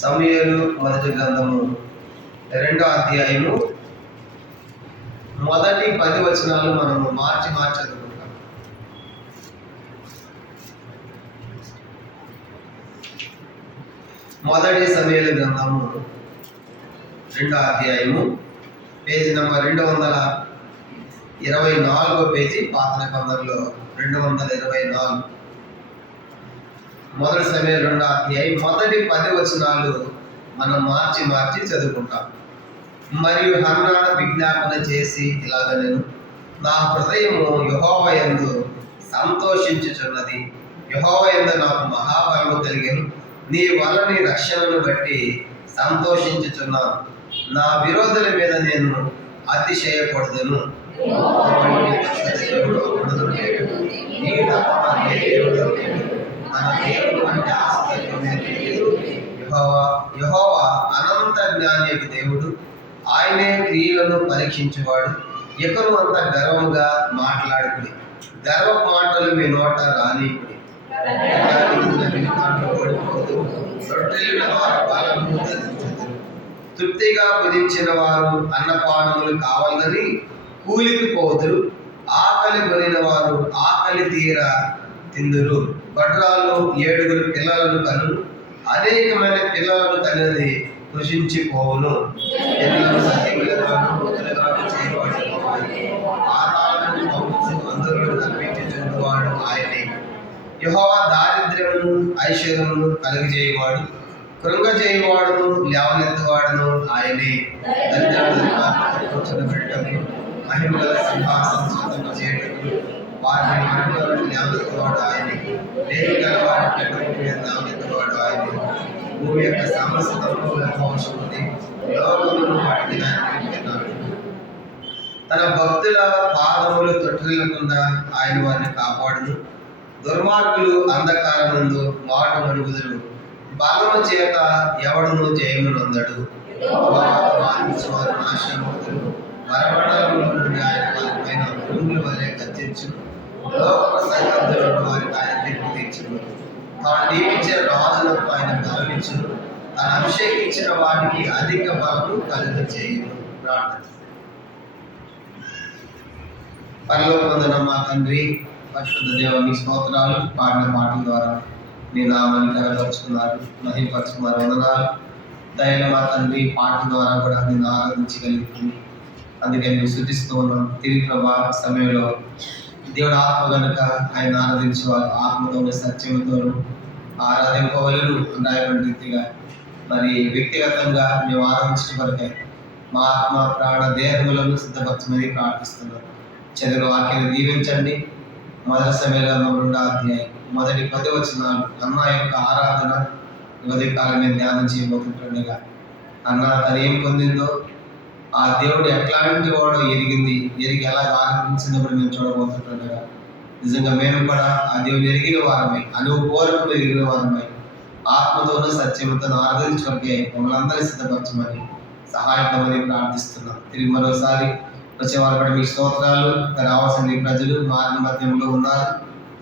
సమూయేలు మొదటి గ్రంథము 2వ అధ్యాయము మొదటి 10 వచనాలు మనము మార్చి చదువుకుంటాం. మొదటి సమూయేలు గ్రంథము 2వ అధ్యాయము పేజీ నంబర్ 224 పేజీ, పాత నిబంధనలో 224. మొదటి సమూయేలు 2వ అధ్యాయం మొదటి 10 వచనాలు మనం మార్చి చదువుకుంటాం. మరియు హన్నా విజ్ఞాపన చేసి ఇలాగ, నేను నా హృదయము యెహోవా యందు సంతోషించుచున్నది, యెహోవా యందు నాకు మహాబలము కలిగెను, నీ వల్ల నీ రక్షణను బట్టి సంతోషించుచున్నాను, నా విరోధుల మీద నేను అతిశయపడదును. యెహోవా అనంత జ్ఞాని యొక్క దేవుడు, ఆయనే క్రియలను పరీక్షించేవాడు. ఎకరు అంత గర్వముగా మాట్లాడుకుని, గర్వ మాటలు మీ నోట రానికుడి. తృప్తిగా భుజించిన వారు అన్నపానములు కావాలని కూలికి పోదురు, ఆకలి కొనిన వారు ఆకలి తీర తిందురు. గొడ్రాలు 7 పిల్లలను కను, అనేకమైన పిల్లలను కన్నది కృషించిపోవును. అందరూ కల్పించుచున్నవాడు ఆయనే. యెహోవా దారిద్ర్యమును ఐశ్వర్యమును కలుగజేయవాడు, కృంగజేయవాడును లేవనెత్తువాడును ఆయనే. కూర్చోబెట్టకు, మహిమగల సింహాసనం చేయటకు, వారిని మహిమలను లేవనెత్తువాడు ఆయనే. లేని గల వారి పెద్దల మీద లేవనెత్తువాడు ఆయనే. భూమి యొక్క సమస్తము లభాంశముంది, లోకమును వాటిని ఆయన. తన భక్తుల పాదములు తొట్టిల్లకుండా ఆయన వారిని కాపాడును. దుర్మార్గులు అంధకారముందు మాట మరుగుదురు, బలము చేత ఎవడును జయము నొందడు. వారు నాశనమవుతురు, మరమండలముల నుండి ఆయన వారిపైన పురుగుల వలె కత్తించును. లోక సరిహద్దులను వారికి ఆయన తీర్పు తీర్చును. తాను నియమించిన రాజులకు ఆయన గౌరవించును, తాను అభిషేకించిన వారికి అధిక బలము కలుగ చేయును. ప్రార్థన. పరలోకమందున మా తండ్రి, పరిశుద్ధ దేవ, మీ స్తోత్రాలు. పాడిన పాటల ద్వారా మీ నామాన్ని కనపరుచుకున్నారు, మహిమపరుచుకున్నారు. వందనాలు. దయల మా తండ్రి, పాటల ద్వారా కూడా నేను ఆరాధించగలుగుతుంది. అందుకే మేము శుద్ధిస్తూ ఉన్నాం. తిరిగి ప్రభా సమయంలో దేవుడు ఆత్మ కనుక ఆయన ఆరాధించేవారు ఆత్మతోను సత్యంతోను ఆరాధింపవలను అన్నటువంటి రీతిగా మరి వ్యక్తిగతంగా మేము ఆరాధించడం వరకే మా ఆత్మ ప్రాణ దేహములను సిద్ధపరచమని ప్రార్థిస్తున్నాం. చదివిన వాక్యాన్ని దీవించండి. మొదటి సమయంలో 2వ అధ్యాయం మొదటి 10 వచనాలు అన్న యొక్క ఆరాధన ఉదయ కాలం మీద ధ్యానం చేయబోతుంటుండగా, అన్న తను ఏం పొందిందో, ఆ దేవుడు ఎట్లాంటి వాడో ఎరిగి ఎలా ఆరాధించిందో కూడా మేము చూడబోతుంటుండగా, నిజంగా మేము కూడా ఆ దేవుడు ఎరిగిన వారమై, అనుభవపూర్వకంగా ఎరిగిన వారమై, ఆత్మతోనూ సత్యముతోనూ ఆరాధించడానికి మమ్మల్ని అందరినీ సిద్ధపరచమని సహాయపడమని ప్రార్థిస్తున్నాం. తిరిగి మరోసారి వచ్చేవారు కూడా మీ స్తోత్రాలు. రావాల్సిన ప్రజలు మార్గ మధ్యంలో ఉన్నారు,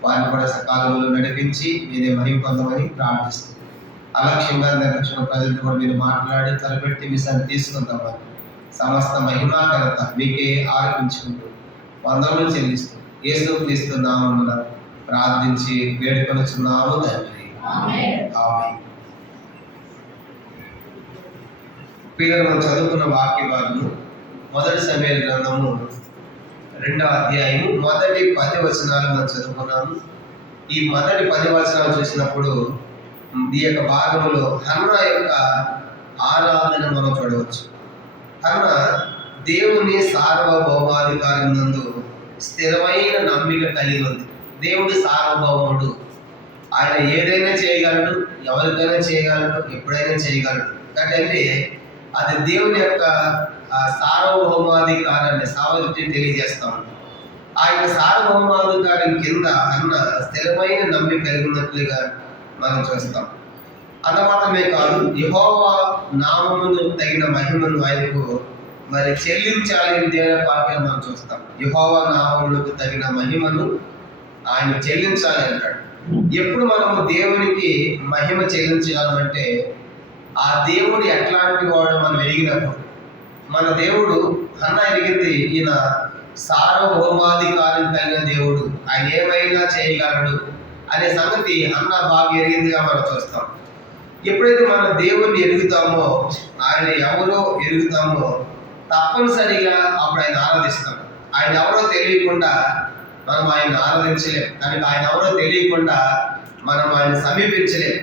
వారిని కూడా సకాలంలో నడిపించి మీరే మహిమ పొందమని ప్రార్థిస్తున్నాం. అలక్ష్యంగా నిర్లక్ష్యం ప్రజలతో కూడా మీరు మాట్లాడి తలపెట్టి మీ సన్ని తీసుకుంటామని సమస్త మహిమా ఘనత మీకే ఆరోపించుకుంటూ వందనములు చెల్లిస్తూ యేసు క్రీస్తు నామమున ప్రార్థించి వేడుకొనుచున్నాము తండ్రి. ఆమేన్. పిల్లలు మనం చదువుకున్న వాక్య భాగము మొదటి సమూయేలు గ్రంథము 2వ అధ్యాయము మొదటి 10 వచనాలు మనం చదువుకున్నాము. ఈ మొదటి 10 వచనాలు చూసినప్పుడు ఈ యొక్క భాగంలో హన్నా యొక్క ఆరాధన మనం చూడవచ్చు. హన్నా దేవుని సార్వభౌమాధికారం నందు స్థిరమైన నమ్మిక కలిగి ఉంది. దేవుడు సార్వభౌముడు, ఆయన ఏదైనా చేయగలడు, ఎవరికైనా చేయగలడు, ఎప్పుడైనా చేయగలడు. ఎందుకంటే అది దేవుని యొక్క సార్వభౌమాధికారాన్ని సామర్థ్యం తెలియజేస్తాం. ఆ యొక్క సార్వభౌమాధికారం కింద అన్న స్థిరమైన నమ్మిక కలిగి ఉన్నట్లుగా మనం చూస్తాం. అన్న మాత్రమే కాదు, యెహోవా నామమును తగిన మహిమను ఆయనకు మరి చెల్లించాలి అని దేవుని వాక్యం మనం చూస్తాం. యెహోవా నామమునకు తగిన మహిమను ఆయన చెల్లించాలి అంటాడు. ఎప్పుడు మనము దేవునికి మహిమ చెల్లించాలంటే ఆ దేవుడు ఎట్లాంటి వాడు మనం ఎరిగినప్పుడు, మన దేవుడు అన్న ఎరిగింది, ఈయన సార్వభౌమాధికారం కలిగిన దేవుడు, ఆయన ఏమైనా చేయగలడు అనే సంగతి అన్న బాగా ఎరిగిందిగా మనం చూస్తాం. ఎప్పుడైతే మనం దేవుణ్ణి ఎరుగుతామో, ఆయన ఎవరో ఎరుగుతామో, తప్పనిసరిగా అప్పుడు ఆయన ఆరాధిస్తాం. ఆయన ఎవరో తెలియకుండా మనం ఆయన ఆరాధించలేం, కనుక ఆయన ఎవరో తెలియకుండా మనం ఆయన సమీపించలేం.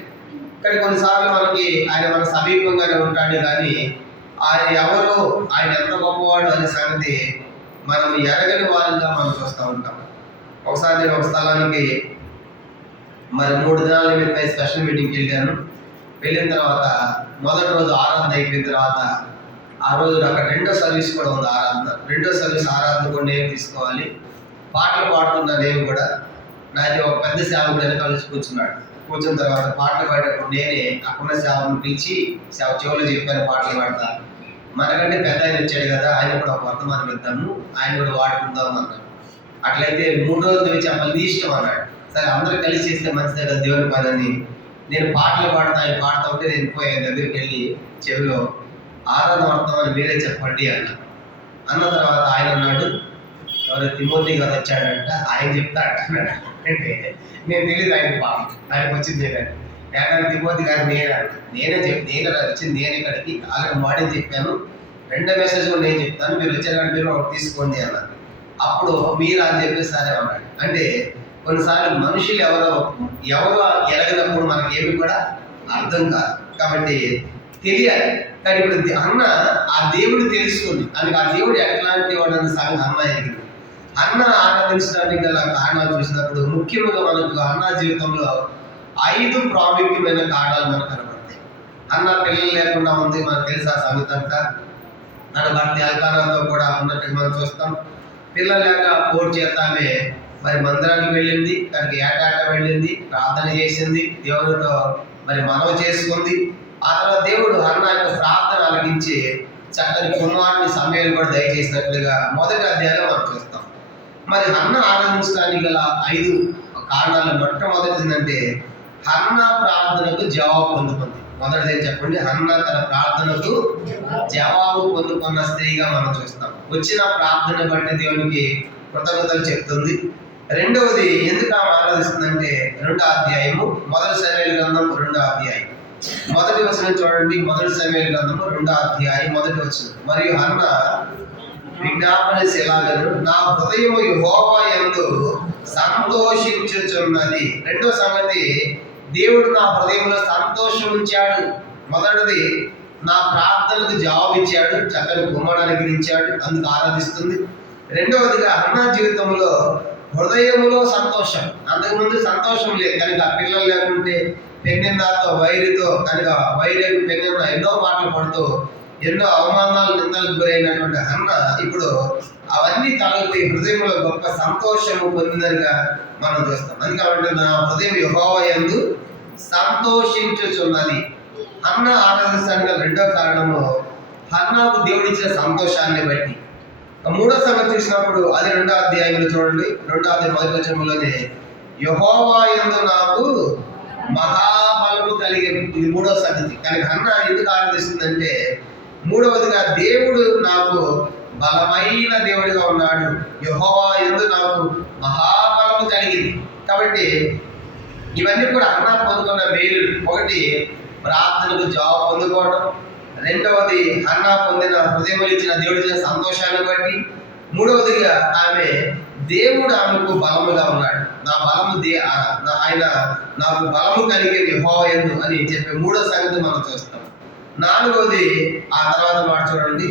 కానీ కొన్నిసార్లు మనకి ఆయన మన సమీపంగానే ఉంటాడు, కానీ ఆయన ఎవరో, ఆయన ఎంత గొప్పవాడు అనే సంగతి మనం ఎరగని వారంగా మనం చూస్తూ ఉంటాం. ఒకసారి నేను ఒక స్థలానికి మరి 3 దినాల నిమిత్తం స్పెషల్ మీటింగ్కి వెళ్ళాను. వెళ్ళిన తర్వాత మొదటి రోజు ఆరాధన అయిపోయిన తర్వాత, ఆ రోజు అక్కడ రెండో సర్వీస్ కూడా ఉంది ఆరాధన. రెండో సర్వీస్ ఆరాధన కూడా నేను తీసుకోవాలి. పాటలు పాడుతున్నా నేను కూడా. నాకు ఒక పెద్ద సేవకుడు వెనకాల కూర్చున్నాడు. కూర్చున్న తర్వాత పాటలు పాడేటప్పుడు నేనే అక్కడ సేవను పిలిచి చెవులు చెప్పాను, పాటలు పాడతా, మనకంటే పెద్ద ఆయన వచ్చాడు కదా, ఆయన కూడా ఒక వర్తమానం ఇద్దాము, ఆయన కూడా వాడుకుందాం అన్నాడు. అట్లయితే 3 రోజులు చెప్పాలి, నీ ఇష్టం అన్నాడు. సరే అందరూ కలిసి చేస్తే మంచిదే కదా దేవుని పని అని నేను పాటలు పాడుతా, ఆయన పాడుతూ ఉంటే నేను పోయి ఆయన దగ్గరికి వెళ్ళి చెవిలో ఆరాధన వర్తమానం మీరే చెప్పండి అన్న తర్వాత ఆయన అన్నాడు, ఎవరు తిమోతి గారు వచ్చాడంట, ఆయన చెప్తా అంటున్నాడు. అంటే నేను తెలియదు ఆయన పాపం, ఆయనకు వచ్చింది లేదని. లేకపోతే తిమోతి గారు నేను వచ్చింది నేను ఇక్కడికి ఆల్రెడీ మార్నింగ్ చెప్పాను, రెండో మెసేజ్ కూడా నేను చెప్తాను, మీరు వచ్చారంటే మీరు ఒకటి తీసుకోండి అన్నారు. అప్పుడు మీరు అని చెప్పేసారే అన్నాడు. అంటే కొన్నిసార్లు మనుషులు ఎవరు ఎరగినప్పుడు మనకేమి కూడా అర్థం కాదు, కాబట్టి తెలియాలి. కానీ ఇప్పుడు అన్న ఆ దేవుడు తెలుసుకుంది, అందుకే ఆ దేవుడు ఎట్లాంటి వాడు అనే సంగతి అన్న ఎరిగింది. అన్న ఆరాధించడానికి గల కారణాలు చూసినప్పుడు ముఖ్యంగా మనకు అన్న జీవితంలో 5 ప్రాముఖ్యమైన కారణాలు మనకు కనబడతాయి. అన్న పిల్లలు లేకుండా ఉంది, మనకు తెలుసు ఆ సంగతి అంతా. మన భర్త ఎల్కానాతో కూడా ఉన్నట్టు మనం చూస్తాం. పిల్లలు లేక పోటీ చేస్తామే మరి మందిరానికి వెళ్ళింది, తనకి ఏటాట వెళ్ళింది, ప్రార్థన చేసింది, దేవుడితో మరి మనవి చేసుకుంది. ఆ తర్వాత దేవుడు అన్న యొక్క ప్రార్థన అలిగించి చక్కని కుమారుని సమయాలు కూడా దయచేసినట్లుగా మొదటి అధ్యాయంలో మనం చూస్తాం. మరి అన్న ఆరాధించడానికి గల 5 కారణాలు మొట్టమొదటి ఏంటంటే హన్న ప్రార్థనకు జవాబు పొందుకుంది. మొదటిది ఏం చెప్పండి, హన్న తన ప్రార్థనకు జవాబు పొందుకున్న స్త్రీగా మనం చూస్తాం. వచ్చిన ప్రార్థన బట్టి దేవునికి కృతజ్ఞతలు చెప్తుంది. రెండవది ఎందుకు ఆమె ఆరాధిస్తుందంటే 2వ అధ్యాయము మొదటి సమూయేలు గ్రంథం 2వ అధ్యాయం మొదటి వచనం చూడండి. మొదటి సమూయేలు గ్రంథము 2వ అధ్యాయం మొదటి వచనం. మరియు హన్న విజ్ఞాపన ఎలాగను, నా హృదయము యెహోవా యందు సంతోషించుచున్నది. రెండో సంగతి, దేవుడు నా హృదయంలో సంతోషం ఉంచాడు. మొదటిది, నా ప్రార్థనకు జవాబు ఇచ్చాడు, చక్కని కుమారుడు అనుగ్రహించాడు, అందుకు ఆరాధిస్తుంది. రెండవదిగా హన్నా జీవితంలో హృదయములో సంతోషం. అంతకుముందు సంతోషం లేదు కనుక పిల్లలు లేకుంటే పెన్నెన్నాతో వైరితో కనుక వైరి పెన్నెన్న ఎన్నో మాటలు పడుతూ ఎన్నో అవమానాలు నిందలకు గురైనటువంటి హన్న ఇప్పుడు అవన్నీ తలపోయి హృదయంలో గొప్ప సంతోషము పొందినదిగా మనం చూస్తాం. అందుకంటే నా హృదయం యెహోవా యందు సంతోషించుచున్నది. హన్న ఆరాధించడానికి రెండో కారణము హన్నాకు దేవుడిచ్చిన సంతోషాన్ని బట్టి. మూడో సంగతి చూసినప్పుడు అది 2వ అధ్యాయంలో చూడండి, 2వ అధ్యాయం మొదటి వచనంలోనే యెహోవా యందు నాకు మహాబలము కలిగే. ఇది మూడో సంగతి. కానీ హన్న ఎందుకు ఆరాధిస్తుందంటే మూడవదిగా దేవుడు నాకు బలమైన దేవుడిగా ఉన్నాడు, యెహోవా యందు నాకు మహాబలము కలిగింది. కాబట్టి ఇవన్నీ కూడా హన్న పొందుకున్న మేలు. ఒకటి, ప్రార్థనకు జవాబు పొందుకోవడం. రెండవది, హన్న పొందిన హృదయంలో ఇచ్చిన దేవుడి ఇచ్చిన సంతోషాన్ని బట్టి. మూడవదిగా ఆమె దేవుడు ఆమెకు బలముగా ఉన్నాడు. నా బలము ఆయన నాకు బలము కలిగే యెహోవా యందు అని చెప్పే మూడో సంగతి మనం చూస్తాం. నాలుగవది, ఆ తర్వాత మాట చూడండి,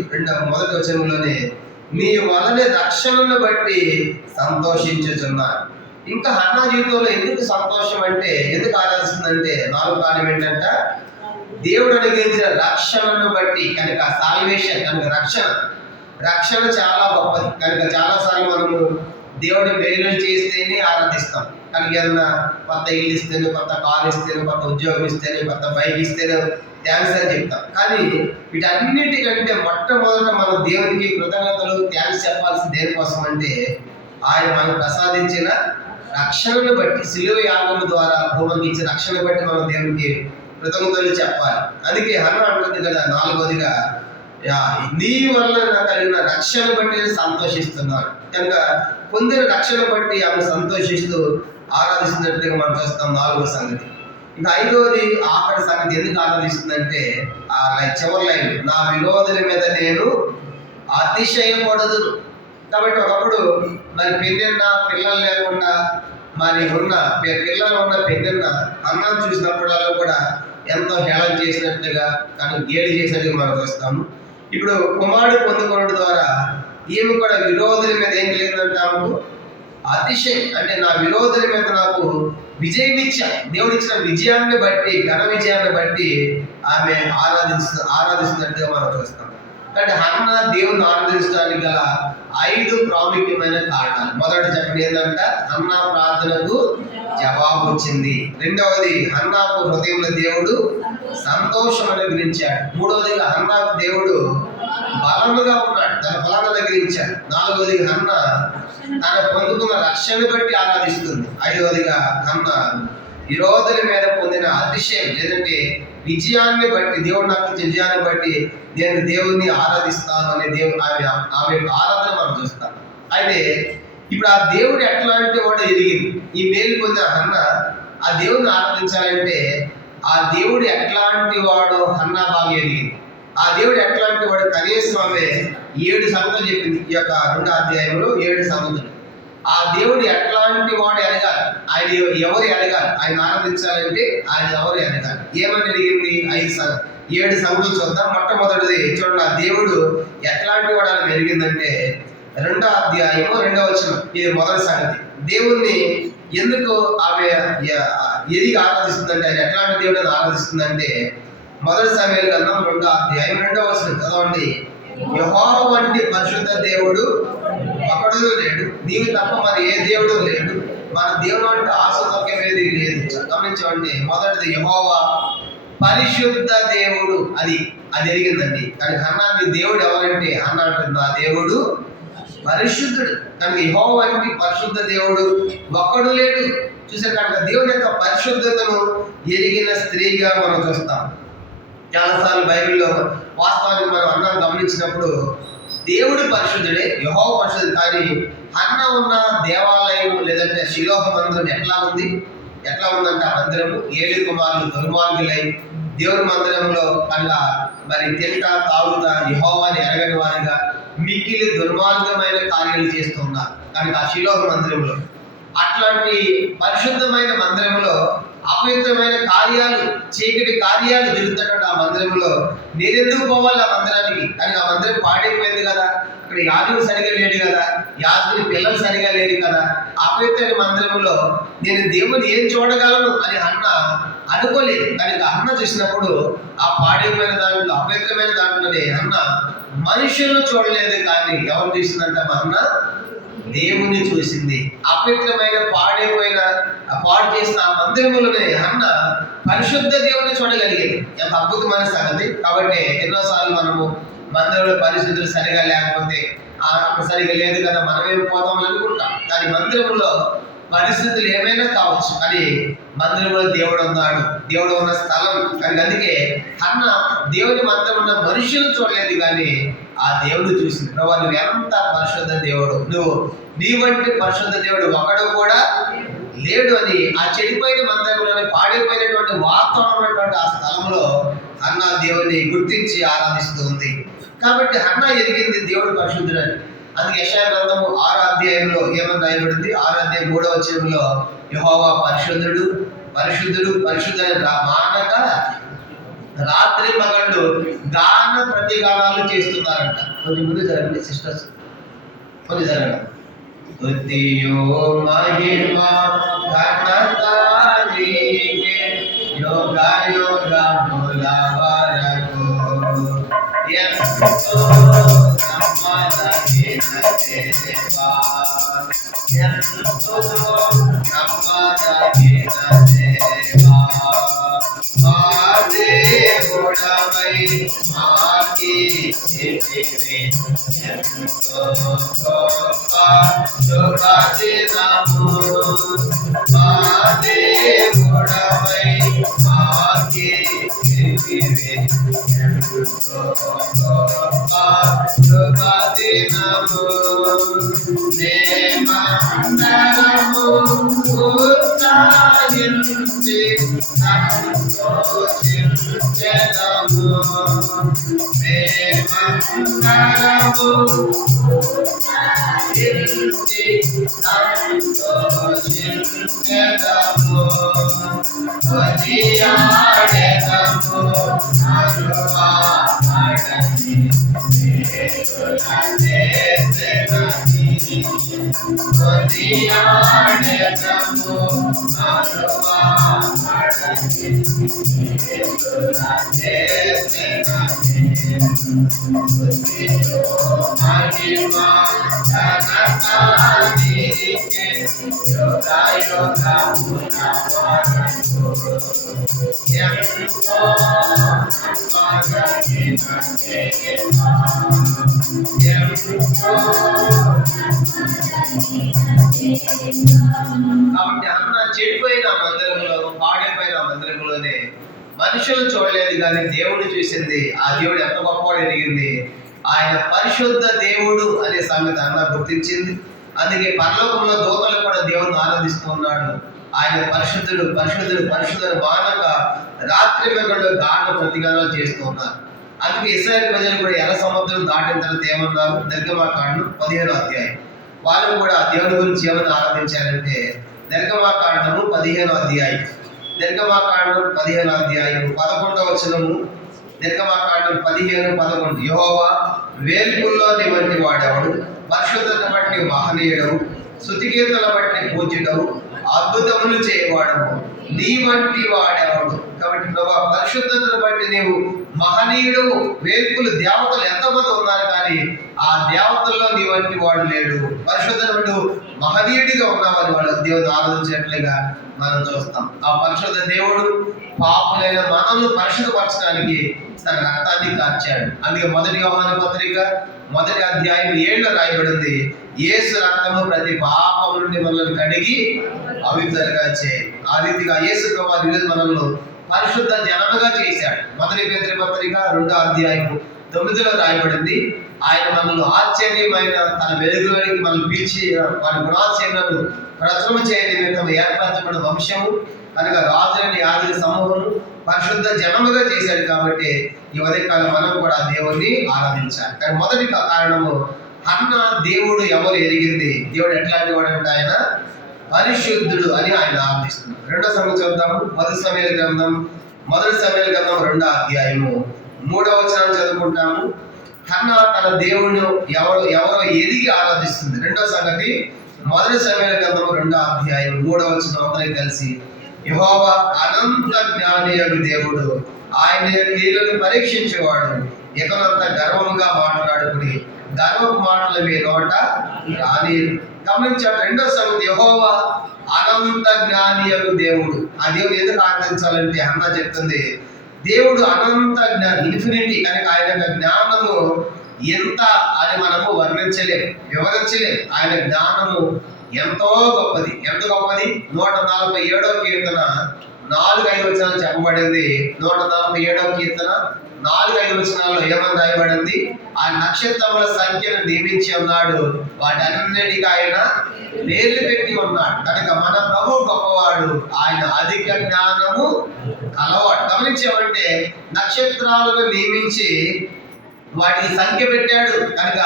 మొదటి వచనంలోనే నీ వలనే రక్షణను బట్టి సంతోషించుచున్నాను. ఇంకా హన్నా జీవితంలో ఎందుకు సంతోషం అంటే, ఎందుకు ఆరాధిస్తుందంటే 4వ కారణం ఏంటంట, దేవుడు అనుగ్రహించిన రక్షణను బట్టి. కనుక సాల్వేషన్ కనుక రక్షణ చాలా గొప్పది. కనుక చాలాసార్లు మనము దేవుడి మేలు చేస్తేనే ఆరాధిస్తాం. కనుక ఏదైనా కొత్త ఇల్లు ఇస్తేనే, కొత్త కారు ఇస్తేనే, కొత్త ఉద్యోగం ఇస్తేనే, కొత్త బైక్ ఇస్తేనే థ్యాంక్స్ అని చెప్తాం. కానీ వీటన్నిటికంటే మొట్టమొదట మనం దేవునికి కృతజ్ఞతలు థ్యాంక్స్ చెప్పాల్సింది దేనికోసం అంటే ఆయన మనకు ప్రసాదించిన రక్షణను బట్టి, శిలువ యాగము ద్వారా భూమికి ఇచ్చిన రక్షణ బట్టి మనం దేవునికి కృతజ్ఞతలు చెప్పాలి. అందుకే హన్న అంటుంది కదా 4వదిగా, నీ వల్ల నాకు కలిగిన రక్షణ బట్టి సంతోషిస్తున్నాను. కనుక పొందిన రక్షణ బట్టి ఆమె సంతోషిస్తూ ఆరాధిస్తున్నట్టుగా మనం చూస్తాం. 4వ సంగతి. ఇంకా 5వది ఆఖరి సంగతి ఎందుకు ఆరాధిస్తుందంటే చివరి లైన్, నా విరోధుల మీద నేను అతిశయపడదు. కాబట్టి ఒకప్పుడు మరి పెళ్ళిన్న పిల్లలు లేకుండా మరి పిల్లలు ఉన్న పెళ్ళిన్న అన్నం చూసినప్పుడల్లా కూడా ఎంతో హేళన చేసినట్టుగా కానీ గేలి చేసినట్టుగా మనం చూస్తాము. ఇప్పుడు కుమారుడు పొందుకోవడం ద్వారా ఈమె కూడా విరోధుల మీద ఏం లేదంటాము అతిశయం. అంటే నా విరోధుల మీద నాకు విజయం ఇచ్చా, దేవుడు ఇచ్చిన విజయాన్ని బట్టి, ఘన విజయాన్ని బట్టి ఆమె ఆరాధిస్తున్నట్టుగా మనం చూస్తాం. అంటే హన్న దేవుని ఆరాధించడానికి గల 5 ప్రాముఖ్యమైన కారణాలు. మొదటి చెప్పండి ఏంటంటే హన్న ప్రార్థనకు జవాబు వచ్చింది. 2వది హన్నాకు హృదయంలో దేవుడు సంతోషం అనుగ్రహించాడు. 3వదిగా హన్నాకు దేవుడు బలముగా ఉన్నాడు, తన బలాన్ని అనుగ్రహించాడు. 4వది హన్న తన పొందుకున్న రక్షణ బట్టి ఆరాధిస్తుంది. 5వదిగా హన్న విరోధుల మీద పొందిన అతిశయం లేదంటే విజయాన్ని బట్టి, దేవుడు నాకు ఇచ్చిన విజయాన్ని బట్టి నేను దేవుణ్ణి ఆరాధిస్తాను అనే ఆమె యొక్క ఆరాధన మనం చూస్తాం. అయితే ఇప్పుడు ఆ దేవుడు ఎట్లాంటి వాడు ఎరిగింది. ఈ మేలు పొందిన హన్న ఆ దేవుడిని ఆరాధించాలంటే ఆ దేవుడు ఎట్లాంటి వాడు హన్న బాగా ఎరిగింది. ఆ దేవుడు ఎట్లాంటి వాడు కనీసం ఆమె 7 సంగతులు చెప్పింది. ఈ యొక్క 2వ అధ్యాయంలో 7 సంగతులు. ఆ దేవుడు ఎట్లాంటి వాడు ఎరగాలి, ఆయన ఎవరు ఎరగాలి, ఆయన ఆరాధించాలంటే ఆయన ఎవరు ఎరగాలి, ఏమని ఎరిగింది? 7 సంగతులు చూద్దాం. మొట్టమొదటిది చూడండి, ఆ దేవుడు ఎట్లాంటి వాడు అని ఎరిగిందంటే 2వ అధ్యాయము 2వ వచనం. ఇది మొదటి సంగతి. దేవుణ్ణి ఎందుకు ఆమె ఎరిగి ఆరాధిస్తుందంటే, ఆయన ఎట్లాంటి దేవుడు ఆరాధిస్తుందంటే మొదటి సమయాలు గ్రంథం 2వ అధ్యాయం 2వ వచనం చదవండి. యెహోవా వంటి పరిశుద్ధ దేవుడు ఒకడు లేడు, నీవు తప్ప మరి ఏ దేవుడు లేడు, మన దేవుడు అంటే ఆశ్చర్యమేది లేదు. గమనించండి, మొదటిది యెహోవా పరిశుద్ధ దేవుడు, అది ఎరిగిందండి. కానీ హన్నా దేవుడు ఎవరంటే హన్న అంటుంది నా దేవుడు పరిశుద్ధుడు. కనుక యెహోవా వంటి పరిశుద్ధ దేవుడు ఒక్కడు లేడు. చూసారు కనుక దేవుని యొక్క పరిశుద్ధతను ఎరిగిన స్త్రీగా మనం చూస్తాం. చాలాసార్లు బైబిల్లో వాస్తవానికి మనం అన్నం గమనించినప్పుడు దేవుడు పరిశుద్ధుడే, యెహోవా పరిశుద్ధుడు. కానీ హన్న ఉన్న దేవాలయం లేదంటే షిలోహ మందిరం ఎట్లా ఉందంటే ఆ మందిరము ఏలి కుమారులు దుర్మార్గులై దేవుని మందిరంలో కల్లా మరి తింటా తాగుతా యెహోవాని ఎరగని వారిగా మిక్కిలి దుర్మార్గమైన కార్యాలు చేస్తున్నారు. కనుక ఆ షిలోహ మందిరంలో అట్లాంటి పరిశుద్ధమైన మందిరంలో అపవిత్రమైన కార్యాలు, చీకటి కార్యాలు జరుగుతున్నట్టు ఆ మందిరంలో నేనెందుకు పోవాలి ఆ మందిరానికి? కానీ ఆ మందిరం పాడైపోయింది కదా, అక్కడ యాజకుడు సరిగా లేడు కదా, యాజకుడి పిల్లలు సరిగా లేడు కదా, అపవిత్రమైన మందిరంలో నేను దేవుని ఏం చూడగలను అని అన్న అనుకోలేదు. కానీ అన్న చూసినప్పుడు ఆ పాడైపోయిన దాంట్లో, అపవిత్రమైన దాంట్లోనే అన్న మనుషులను చూడలేదు, కానీ ఎవరు చూసిందంట? మా అన్న దేవుని చూసింది. అపవిత్రమైన పాడు చేసిన ఆ మందిరములనే అన్న పరిశుద్ధ దేవుని చూడగలిగేది. ఎంత అద్భుతమైన సంగతి. కాబట్టి ఎన్నోసార్లు మనము మందిరంలో పరిస్థితులు సరిగా లేకపోతే అక్కడ సరిగా లేదు కదా మనమేం పోతామని అనుకుంటాం. కానీ మందిరంలో పరిస్థితులు ఏమైనా కావచ్చు, కానీ మందిరంలో దేవుడు ఉన్నాడు, దేవుడు ఉన్న స్థలం. కానీ అందుకే అన్న దేవుని మందిరం ఉన్న మనుషులను చూడలేదు, కానీ ఆ దేవుడు చూసింది. ప్రభు నువ్వు ఎంత పరిశుద్ధ దేవుడు, నువ్వు నీ వంటి పరిశుద్ధ దేవుడు ఒకడు కూడా లేడు అని ఆ చెడిపోయిన మందిరంలోనే పాడైపోయినటువంటి వాతావరణం ఆ స్థలంలో అన్న దేవుని గుర్తించి ఆరాధిస్తూ ఉంది. కాబట్టి అన్న ఎదిగింది దేవుడు పరిశుద్ధుడని. అందుకే యెషయా గ్రంథము 6వ అధ్యాయంలో ఏమని రాయబడింది? 6వ అధ్యాయం 3వ వచనంలో యెహోవా పరిశుద్ధుడు పరిశుద్ధుడు పరిశుద్ధుని మానక రాత్రి పగళ్ళు గాన ప్రతిగానాలు చేస్తున్నారంట. కొంచెం ముందు జరగండి సిస్టర్స్, కొంచెం జరగండి. స్తుతియో మహిమ ఘనత నీకే యోగ యోగముల వరకు ఎంతో నమ్మదగిన దేవా, ఎంతో నమ్మదగిన దేవా, ఆది దేవుడవై మాకి చేతివే ఎంతో గొప్ప శుభదినము మా దేవుడవై మాకి చేతివే ఎంతో గొప్ప శుభదినము మేమందరము ఉత్సాహించి సంతోషించెదము మేమందరము ఉత్సాహించి సంతోషించెదము కొనియాడెదము అరువాడని కొనియాడెదము అరువాడని మహిమా ఘనత నీకే యుగ యుగమునవరకు ఎంతో మగనిన దేవా ఎంతో. కాబట్టి అన్న చెడిపోయిన మందిరంలో పాడైపోయిన మందిరంలోనే మనుషులు చూడలేదు కానీ దేవుడు చూసింది. ఆ దేవుడు ఎంత గొప్పవాడు ఎదిగింది. ఆయన పరిశుద్ధ దేవుడు అనే సంగతి అన్న గుర్తించింది. అందుకే పరలోకంలో దూతలు కూడా దేవుడిని ఆరాధిస్తూ ఉన్నాడు. ఆయన పరిశుద్ధుడు పరిశుద్ధుడు పరిశుద్ధుడు మానక రాత్రి మెగళ్ళు గాఢ ప్రతిగానాలు చేస్తూ ఉన్నారు. అందుకే ఇశ్రాయేలు ప్రజలు కూడా ఎర్ర సముద్రం దాటిన తర్వాత ఏమన్నారు? నిర్గమాకాండం 15వ అధ్యాయం. వాళ్ళు కూడా దేవుని గురించి ఏమని ఆరాధించారంటే నిర్గమాకాండము 15వ అధ్యాయం. నిర్గమాకాండం 15వ అధ్యాయం 11వ వచనము. నిర్గమాకాండం 15:11 యెహోవా వేల్పుల్లోని వంటి వాడెవడు, పరిశుద్ధతను బట్టి మహనీయుడవు, స్తుతికీర్తనల బట్టి పూజ్యుడవు, అద్భుతములు చేయవాడవు, నీ వంటి వాడెవడు. కాబట్టి ప్రభా పరిశుద్ధతను బట్టి నీవు మహనీయుడు. వేల్పులు దేవతలు ఎంతమంది ఉన్నారు కానీ ఆ దేవతల్లో నీ వంటి వాడు లేడు. పరిశుద్ధతను బట్టి మహనీయుడిగా ఉన్నామని వాళ్ళు దేవుని ఆరాధించినట్లుగా మనం చూస్తాం. ఆ పరిశుద్ధ దేవుడు పాపులైన మనల్ని పరిశుద్ధపరచడానికి తన రక్తాన్ని కార్చాడు. అందుకే 1 యోహాను పత్రిక 1వ అధ్యాయం 7లో రాయబడింది, యేసు రక్తము ప్రతి పాపం నుండి మనల్ని కడిగి పవిత్రంగా చేయి. ఆ రీతిగా యేసు ప్రభువు ఈరోజు మనల్ని పరిశుద్ధ జనముగా చేశాడు. 1 పేతురు పత్రిక 2వ అధ్యాయం 9లో రాయబడింది, ఆయన మనల్ని ఆశ్చర్యమైన తన వెలుగులోనికి మనల్ని పిలిచి వారి గుణాశ్చర్యలను ప్రచురణ చేయని నిమిత్తం ఏర్పరచబడిన వంశము కనుక రాజులని యాజక సమూహము పరిశుద్ధ జనముగా చేశాడు. కాబట్టి ఈ ఉదయకాలం మనం కూడా దేవుణ్ణి ఆరాధించాలి. కానీ మొదటి కారణము అన్న దేవుడు ఎవరు ఎరిగింది. దేవుడు ఎట్లాంటి వాడు అంటే ఆయన పరిశుద్ధుడు అని ఆయన ఆరాధిస్తున్నాడు. రెండో సంగతి చూద్దాము. 1 సమూయేలు గ్రంథం 2వ అధ్యాయము 3వ వచనాన్ని చదువుకుంటాము. హన్న తన దేవుడు ఎవరో ఎదిగి ఆరాధిస్తుంది. రెండో సంగతి 1 సమూయేలు గ్రంథం 2వ అధ్యాయం 3వ వచనం అందరికీ కలిసి, యెహోవా అనంత జ్ఞానియగు దేవుడు, ఆయన క్రియలను పరీక్షించేవాడు, ఎకనంత గర్వముగా మాట్లాడుకుని గర్వపు మాటలు మీ నోట రాని. గమనించాడు. రెండో సంగతి యెహోవా అనంత జ్ఞానియగు దేవుడు. ఆ దేవుడు ఎందుకు ఆరాధించాలంటే అన్న చెప్తుంది, దేవుడు అనంత జ్ఞాని, ఇన్ఫినిటీ అని ఆయన జ్ఞానము ఎంత అని మనము వర్ణించలేము, వివరించలేము. ఆయన జ్ఞానము ఎంతో గొప్పది. ఎంత గొప్పది? 147వ కీర్తన 4-5 వచనాలు చెప్పబడింది. 147వ కీర్తన 4-5 వచనాల్లో ఏమని రాయబడింది? ఆ నక్షత్రముల సంఖ్యను నియమించి ఉన్నాడు, వాటన్నిటికీ ఆయన పేర్లు పెట్టి ఉన్నాడు. కనుక మన ప్రభు గొప్పవాడు, ఆయన అధిక జ్ఞానము కలవాడు. గమనించామంటే నక్షత్రాలను నియమించి వాటికి సంఖ్య పెట్టాడు. కనుక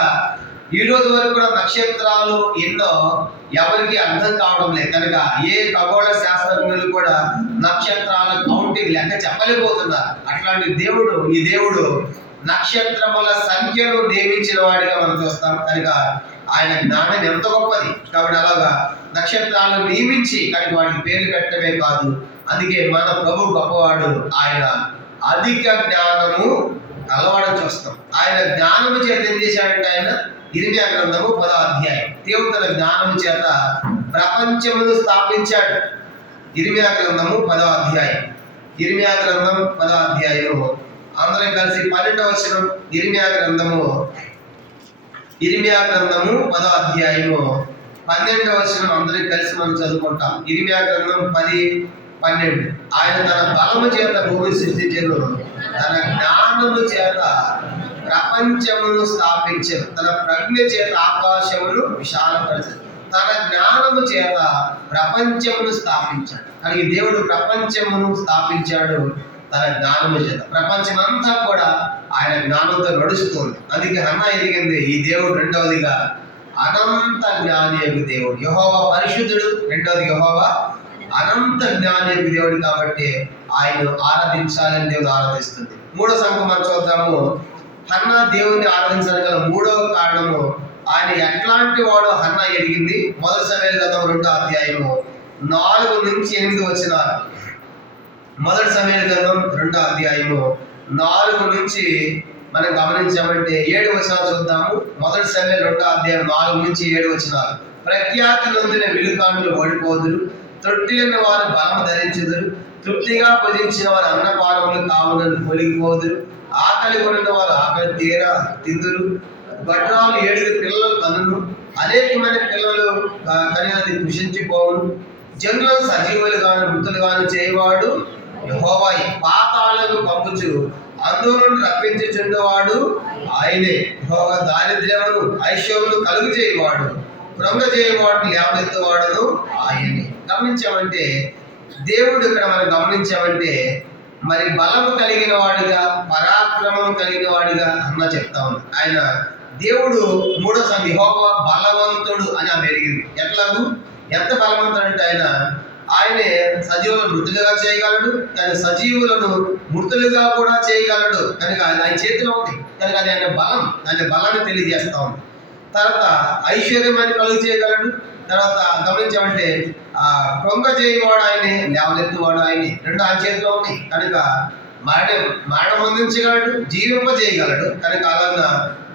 ఈ రోజు వరకు కూడా నక్షత్రాలు ఎన్నో ఎవరికి అర్థం కావడం లేదు. కనుక ఏ ఖగోళ శాస్త్రజ్ఞులు కూడా నక్షత్రాల కౌంటింగ్ లెక్క చెప్పలేకపోతున్నారు. అట్లాంటి దేవుడు, ఈ దేవుడు నక్షత్రముల సంఖ్యను నియమించిన వాడిగా మనం చూస్తాం. కనుక ఆయన జ్ఞానం ఎంత గొప్పది. కాబట్టి అలాగా నక్షత్రాలను నియమించి కనుక వాటికి పేరు పెట్టడమే కాదు, అందుకే మన ప్రభు గొప్పవాడు, ఆయన అధిక జ్ఞానము కలవాడని చూస్తాం. ఆయన జ్ఞానము చేత ఏం చేశాడంటే ఆయన ఇర్మియా గ్రంథము 10వ అధ్యాయం, దేవుడు తన జ్ఞానము చేత ప్రపంచమును స్థాపించాడు. ఇర్మియా గ్రంథము 10వ అధ్యాయం ఇర్మియా గ్రంథం 10వ అధ్యాయము అందరం కలిసి 12వ వచనం. ఇర్మియా గ్రంథము 10వ అధ్యాయము 12వ వచనం అందరం కలిసి మనం చదువుకుంటాం. ఇర్మియా గ్రంథం 10:12. ఆయన తన బలము చేత భూమి సృష్టించెను, తన జ్ఞానము చేత ప్రపంచమును స్థాపించెను, తన ప్రజ్ఞ చేత ఆకాశమును విశాలపరచెను. తన జ్ఞానము చేత ప్రపంచమును స్థాపించాడు. కానీ దేవుడు ప్రపంచమును స్థాపించాడు తన జ్ఞానము చేత. ప్రపంచం అంతా కూడా ఆయన జ్ఞానంతో నడుస్తుంది. అందుకే హన్నా ఎదిగింది ఈ దేవుడు. రెండవదిగా అనంత జ్ఞాని యొక్క దేవుడు యెహోవా పరిశుద్ధుడు. రెండవది యెహోవా అనంత జ్ఞాని యొక్క దేవుడు. కాబట్టి ఆయన ఆరాధించాలని దేవుడు ఆరాధిస్తుంది. మూడో సంగతి మనం చూద్దాము. హన్నా దేవుని ఆరాధించడానికి గల మూడవ కారణము, ఆయన ఎట్లాంటి వాడు హన్నా ఎరిగింది. మొదటి సమూయేలు గ్రంథం 2వ అధ్యాయము 4 నుంచి 8 వచనాలు. మొదటి సమూయేలు గ్రంథం 2వ అధ్యాయము 4 నుంచి మనం గమనించామంటే 7 వచనాలు చూద్దాము. మొదటి సమూయేలు 2వ అధ్యాయం 4 నుంచి 7 వచనాలు. ప్రఖ్యాతి నొందిన విలుకాండ్లు ఓడిపోదురు, తొట్టిలిన వారు బలము ధరించుదురు, తృప్తిగా భుజించిన వారు అన్నపానములు కావునని పొలిగిపోదురు, ఆకలి కొనిన వారు ఆకలి తీరా తిందురు, గడ్రాలు 7 పిల్లలు కనును, అనేకమైన పిల్లలు కనినది కృషించిపోవును. జనులను సజీవులు గాను మృతులు గాను చేయవాడు యెహోవాయే, పాతాళాలకు పంపుచు అందులను రప్పించుచుండేవాడు ఆయనే. యెహోవా దారిద్ర్యమును ఐశ్వర్యమును కలుగు చేయవాడు, కృంగ చేయవాడు లేవనెత్తువాడును ఆయనే. గమనించామంటే దేవుడు ఇక్కడ మనం గమనించామంటే మరి బలము కలిగిన వాడిగా, పరాక్రమం కలిగిన వాడిగా అన్న చెప్తా ఉంది. ఆయన దేవుడు మూడో సంగతి యెహోవా బలవంతుడు అని ఆమె ఎరిగింది. ఎట్లాగూ ఎంత బలవంతుడు అంటే ఆయనే సజీవులను మృతులుగా చేయగలడు, కానీ సజీవులను మృతులుగా కూడా చేయగలడు. కనుక ఆయన చేతిలో ఉంది. కనుక అది ఆయన బలాన్ని తెలియజేస్తా ఉంది. తర్వాత ఐశ్వర్యమాన్ని కలుగు చేయగలడు. తర్వాత గమనించామంటే కృంగ చేయవాడు ఆయనే, లేవనెత్తువాడు ఆయనే. రెండు ఆయన చేతిలో ఉన్నాయి. కనుక మరణం పొందించగలడు, జీవింపజేయగలడు. కనుక అలాగా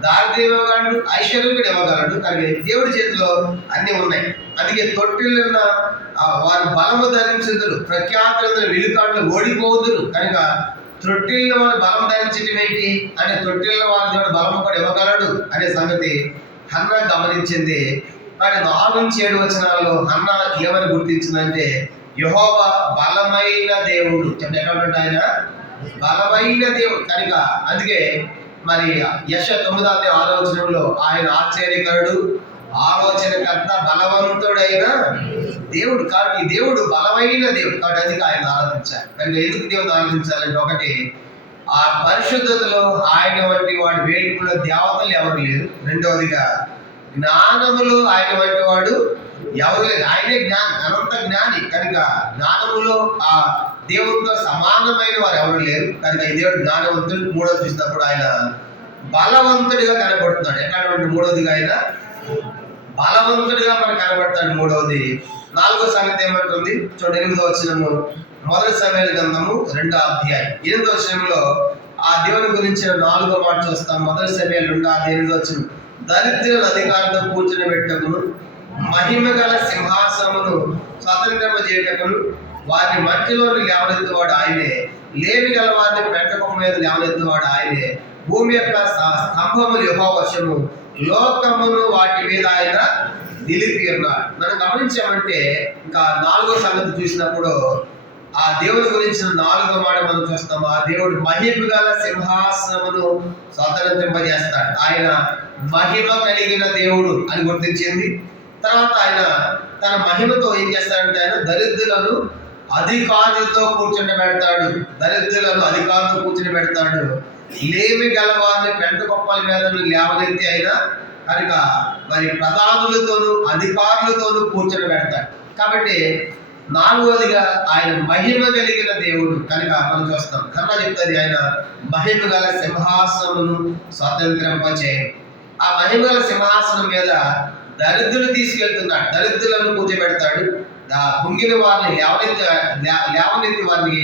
దారిద్ర్యం ఇవ్వగలడు, ఐశ్వర్యం కూడా ఇవ్వగలడు. కానీ దేవుడి చేతిలో అన్నీ ఉన్నాయి. అందుకే తొట్టిల్లున్న వారు బలము ధరించుదురు, ప్రఖ్యాతులు విలుకాండ్లు ఓడిపోదురు. కనుక తొట్టిల్ని వారు బలం ధరించడం ఏంటి అంటే తొట్టిల్ని వారి దేవుడు బలము కూడా ఇవ్వగలడు అనే సంగతి హన్నా గమనించింది. కానీ 4 నుంచి 7 వచనాల్లో హన్నా ఏమని గుర్తించిందంటే యెహోవా బలమైన దేవుడు. ఎక్కడ ఆయన బలమైన దేవుడు. కనుక అందుకే మరి యెషయా 9వ అధ్యాయం 6వ వచనంలో ఆయన ఆశ్చర్యకరుడు, ఆలోచనకర్త, బలవంతుడైన దేవుడు. కాబట్టి దేవుడు బలమైన దేవుడు. కాబట్టి అందుకే ఆయన ఆరాధించాలి. కనుక ఎందుకు దేవుడు ఆరాధించాలంటే ఒకటి, ఆ పరిశుద్ధతలో ఆయన వంటి వాడు వేడుకలో దేవతలు ఎవరు లేరు. రెండవదిగా జ్ఞానములో ఆయన వంటి వాడు ఎవరు లేరు. ఆయనే అనంత జ్ఞాని. కనుక జ్ఞానములో ఆ దేవుడితో సమానమైన వారు ఎవరు లేరు. కనుక ఈ దేవుడు జ్ఞానవంతుడు. మూడోది చూసినప్పుడు ఆయన బలవంతుడిగా కనబడుతున్నాడు. ఎట్లాంటి మూడవదిగా ఆయన బలవంతుడిగా మనకు కనబడతాడు. మూడవది. 4వ సంగతి ఏమంటుంది చూడండి. 8వ వచనము మొదటి సమూయేలు గ్రంథము 2వ అధ్యాయం 8వ వచనంలో ఆ దేవుని గురించిన 4వ మాట చూస్తాం. మొదటి సమూయేలు 2వ అధ్యాయం 8వ వచనం. దరిద్రులను అధికారంతో కూర్చుని పెట్టకును, మహిమ గల సింహాసనమును స్వతంత్రింపజేయటకును వారిని మట్టిలోని లేవనెత్తువాడు ఆయనే, లేమి గల వారిని పెంటకొమ్మ మీద లేవనెత్తువాడు ఆయనే. భూమి యొక్క స్తంభములు యెహోవా వశము, లోకమును వాటి మీద ఆయన నిలిపి ఉన్నాడు. మనం గమనించామంటే ఇంకా 4వ సంగతి చూసినప్పుడు ఆ దేవుని గురించిన 4వ మాట మనం చూస్తాము. ఆ దేవుడు మహిమ గల సింహాసనమును స్వతంత్రింపజేస్తాడు. ఆయన మహిమ కలిగిన దేవుడు అని గుర్తించింది. తర్వాత ఆయన తన మహిమతో ఏం చేస్తాడంటే ఆయన దరిద్రులను అధికారులతో కూర్చుని పెడతాడు. దరిద్రులను అధికారులతో కూర్చుని పెడతాడు. లేమి గలవారిని పెంట గొప్పల మీద లేవనెత్తి అయినా కనుక మరి ప్రధానులతోనూ అధికారులతోనూ కూర్చొని పెడతాడు. కాబట్టి 4వదిగా ఆయన మహిమ కలిగిన దేవుడు. కనుక మనం చూస్తాం కన్నా చెప్తుంది ఆయన మహిమ గల సింహాసనమును స్వతంత్రింపచేయడు. ఆ మహిమ గల సింహాసనం మీద దరిద్రులు తీసుకెళ్తున్నాడు. దరిద్రులను కూర్చోబెడతాడు. కుంగిన వారిని లేవనెత్తి వారిని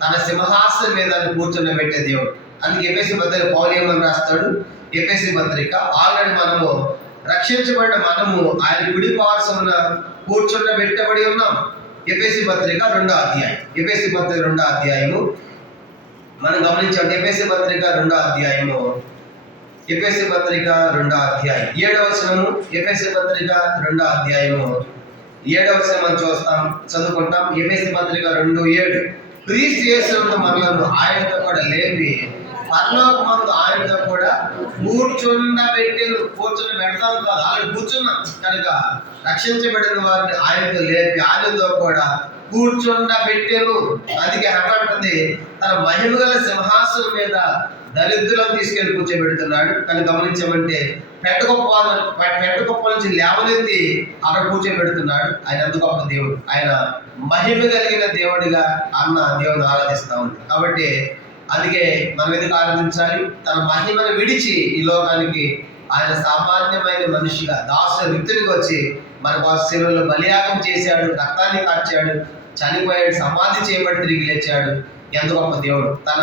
తన సింహాసనం మీద కూర్చొని దేవుడు. అందుకే ఎఫెసీ పత్రిక పౌలు ఏమని రాస్తాడు. ఎఫెసీ పత్రిక ఆల్రెడీ మనము రక్షించబడిన మనము ఆయన కుడి పార్శ్వమున కూర్చుండబెట్టబడి ఉన్నాం. ఎఫెసీ పత్రిక 2వ అధ్యాయం. ఎఫెసీ పత్రిక 2వ అధ్యాయము మనం గమనించండి. ఎఫెసీ పత్రిక 2వ అధ్యాయము, ఎఫెసీ పత్రిక 2వ అధ్యాయం 7వ వచనము. ఎఫెసీ పత్రిక 2వ అధ్యాయము 7వ వచనం మనం చూస్తాం, చదువుకుంటాం. ఎఫెసీ పత్రిక 2:7 క్రీస్తు యేసునందు మనలను ఆయనతో కూడా లేపి పరలోకమందు ఆయనతో కూడా కూర్చుండబెట్టెను. కూర్చుని పెడతాం కాదు, ఆయన కూర్చున్నాం కనుక రక్షించబడిన వారిని ఆయనతో లేపి ఆయనతో కూడా కూర్చుండబెట్టెను. అందుకే అంటుంది, తన మహిమ గల సింహాసనం మీద దరిద్రులను తీసుకెళ్లి కూర్చోబెడుతున్నాడు. కానీ గమనించమంటే పెట్టగొప్ప నుంచి లేవనెత్తి అక్కడ కూర్చోబెడుతున్నాడు. ఆయన ఎంత గొప్ప దేవుడు, ఆయన మహిమ కలిగిన దేవుడిగా అన్న దేవుని ఆరాధిస్తా ఉంది. కాబట్టి అందుకే మనం ఎందుకు ఆరాధించాలి? తన మహిమను విడిచి ఈ లోకానికి ఆయన సామాన్యమైన మనిషిగా దాస వ్యక్తునికి వచ్చి మన శరీరంలో బలియాగం చేశాడు, రక్తాన్ని కార్చాడు, చనిపోయాడు, సమాధి చేయబడి తిరిగి లేచాడు. ఎంత గొప్ప దేవుడు! తన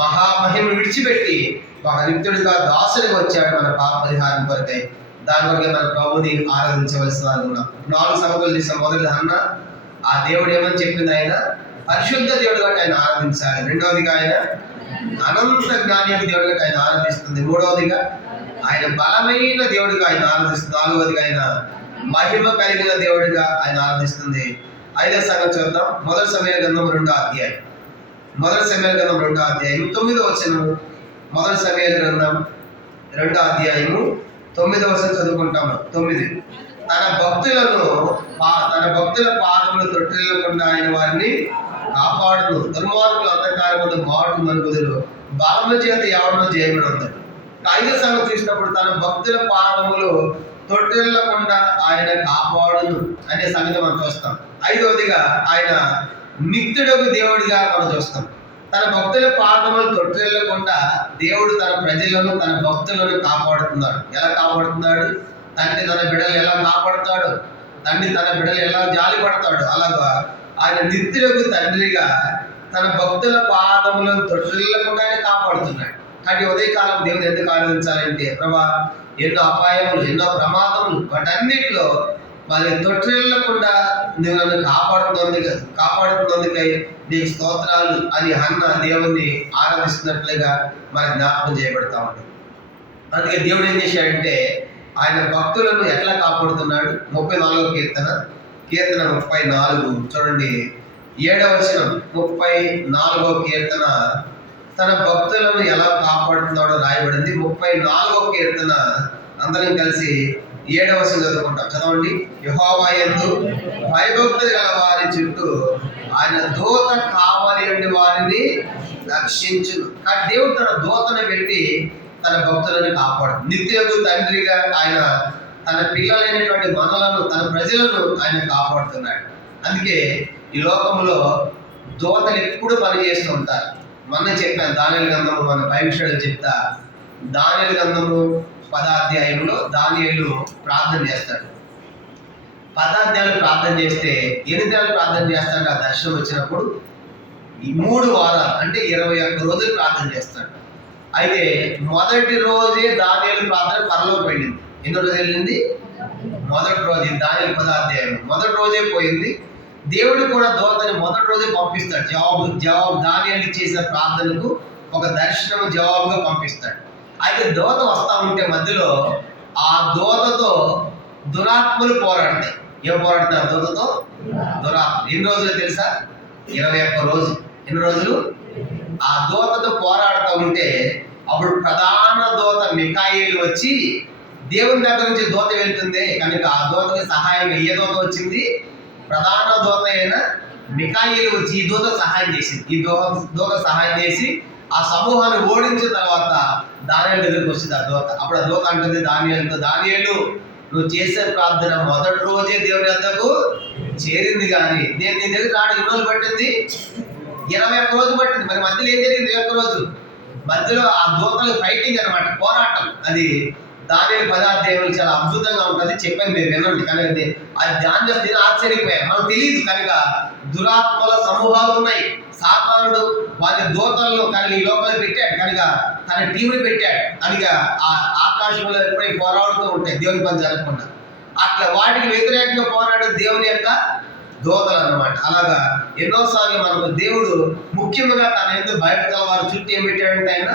మహామహిమ విడిచిపెట్టి ఒక రిక్తుడిగా దాసుడిగా వచ్చాడు మన పాప పరిహారం కొరకై. దాని వరకే మన ప్రభుని ఆరాధించవలసిన ఉన్నాం. 4 సంగతులు చేసిన మొదటి అన్న ఆ దేవుడు ఏమని చెప్పింది, ఆయన పరిశుద్ధ దేవుడుగా ఆయన ఆరాధించాలి. రెండవదిగా ఆయన అనంత జ్ఞాని దేవుడిగా ఆయన ఆరాధిస్తుంది. మూడవదిగా ఆయన బలమైన దేవుడిగా ఆయన ఆరాధిస్తుంది. నాలుగవదిగా ఆయన మహిమ కలిగిన దేవుడిగా ఆయన ఆరాధిస్తుంది. 5వ సంగతి చూద్దాం. మొదటి సమూయేలు గ్రంథం 2వ అధ్యాయం. మొదటి సమూయేలు గ్రంథం 2వ అధ్యాయం 9వ వచనం. మొదటి సమూయేలు గ్రంథం 2వ అధ్యాయము 9వ వచనం చదువుకుంటాము. 9 తన భక్తుల పాదములు తొట్టిల్లకుండా ఆయన వారిని కాపాడును. దుర్మార్గులు అంధకారములు మాటు మనుగుదురు, బలము చేత ఎవరినో జయముడు అంటాడు. 5వ సంగతి చూసినప్పుడు తన భక్తుల పాదములు తొట్టిల్లకుండా ఆయన కాపాడును అనే సంగతి మనం చూస్తాం. 5వదిగా ఆయన నిత్యుడకు దేవుడిగా మనం చూస్తాం. తన భక్తుల పాదములు తొట్టిల్లకుండా దేవుడు తన ప్రజలను, తన భక్తులను కాపాడుతున్నాడు. ఎలా కాపాడుతున్నాడు? తండ్రి తన బిడ్డలు ఎలా కాపాడుతాడు, తండ్రి తన బిడ్డలు ఎలా జాలి పడతాడు, అలాగా ఆయన నిత్యుడకు తండ్రిగా తన భక్తుల పాదములను తొట్టిల్లకుండానే కాపాడుతున్నాడు. కానీ ఉదయకాలం దేవుని ఎందుకు ఆరాధించాలంటే, ప్రభా ఎన్నో అపాయములు, ఎన్నో ప్రమాదములు, వాటన్నిటిలో మరి తొట్టిల్లకుండా నువ్వు నన్ను కాపాడుతున్నందుకై నీకు స్తోత్రాలు అని అన్న దేవుణ్ణి ఆరాధిస్తున్నట్లుగా మనకి జ్ఞాపకం చేయబడతా ఉంటుంది. అందుకే దేవుడు ఏం చేశాడంటే ఆయన భక్తులను ఎట్లా కాపాడుతున్నాడు? 34వ కీర్తన 34 చూడండి, 7వ వచనం. 34వ కీర్తన తన భక్తులను ఎలా కాపాడుతున్నాడో రాయబడింది. 34వ కీర్తన అందరం కలిసి 7వ వచనం చదువుకుంటాం. చదవండి. యెహోవా యందు భయభక్తులు గల వారి చుట్టూ ఆయన దూత కావలి ఉండి వారిని రక్షించును. కానీ దేవుడు తన దూతను పెట్టి తన భక్తులను కాపాడు. నిత్యకు తండ్రిగా ఆయన తన పిల్లలైనటువంటి మనలను, తన ప్రజలను ఆయన కాపాడుతున్నాడు. అందుకే ఈ లోకంలో దూతలు ఎప్పుడు పనిచేస్తూ ఉంటారు. మొన్న చెప్పాను దానియేలు గ్రంథము, మన బైబిల్ చెప్తా. దానియేలు గ్రంథము 10వ అధ్యాయంలో దానియేలు ప్రార్థన చేస్తాడు. 10 అధ్యాయాలు ప్రార్థన చేస్తే 8 అధ్యాయాలు ప్రార్థన చేస్తాడు. ఆ దర్శనం వచ్చినప్పుడు ఈ 3 వారాలు అంటే 21 రోజులు ప్రార్థన చేస్తాడు. అయితే మొదటి రోజే దానియేలు ప్రార్థన పరలోకి వెళ్ళింది. ఎన్నో రోజు వెళ్ళింది? మొదటి రోజు. దానియేలు 10వ అధ్యాయం మొదటి రోజే పోయింది. దేవుడు కూడా దూతని మొదటి రోజే పంపిస్తాడు. జవాబు దానియేలు చేసిన ప్రార్థనకు ఒక దర్శనం జవాబుగా పంపిస్తాడు. అయితే దూత వస్తా ఉంటే మధ్యలో ఆ దూతతో దురాత్మలు పోరాడతాయి. ఏం పోరాడతారు దూతతో? దురాత్మ. ఎన్ని రోజులు తెలుసా? 21 రోజు. ఎన్ని రోజులు? ఆ దూతతో పోరాడుతూ ఉంటే అప్పుడు ప్రధాన దూత మిఖాయేలు వచ్చి, దేవుని దగ్గర నుంచి దూత వెళ్తుంది కనుక ఆ దూతకి సహాయంగా ఏ దూత వచ్చింది? ప్రధాన దూత అయిన మిఖాయేలు వచ్చి ఈ దూత సహాయం చేసింది. ఈ దూత సహాయం చేసి ఆ సమూహాన్ని ఓడించిన తర్వాత దానియేలు దగ్గరికి వచ్చింది ఆ దూత. అప్పుడు ఆ దూత అంటుంది దానియేలుతో, దానియేలు నువ్వు చేసే ప్రార్థన మొదటి రోజే దేవుని వద్దకు చేరింది, కానీ నేను నీ దగ్గర రావడం ఎన్ని రోజులు పట్టింది? 21 రోజులు పట్టింది. మరి మధ్యలో ఏం జరిగింది? 21 రోజు మధ్యలో ఆ దూతలు ఫైటింగ్ అనమాట, పోరాటం. అది దానియేలు 10వ అధ్యాయంలో చాలా అద్భుతంగా ఉంటుంది. చెప్పాను, మీరు వినండి. కానీ అది దాని చేస్తే నేను ఆశ్చర్యపోయాను. మనకు తెలియదు కనుక దురాత్మల సమూహాలు ఉన్నాయి. సాతానుడు వారి దూతలను కనుక ఈ లోపల పెట్టాడు, కనుక తన టీంని పెట్టాడు. కనుక ఆ ఆకాశంలో ఎప్పుడైనా పోరాడుతూ ఉంటాయి దేవుని పని జరగకుండా. అట్లా వాటికి వ్యతిరేకంగా పోరాడే దేవుని యొక్క దూతలు అన్నమాట. అలాగా ఎన్నోసార్లు మనకు దేవుడు ముఖ్యంగా తన ఎందుకు భయపడాల వారి చుట్టూ ఏం పెట్టాడంటే ఆయన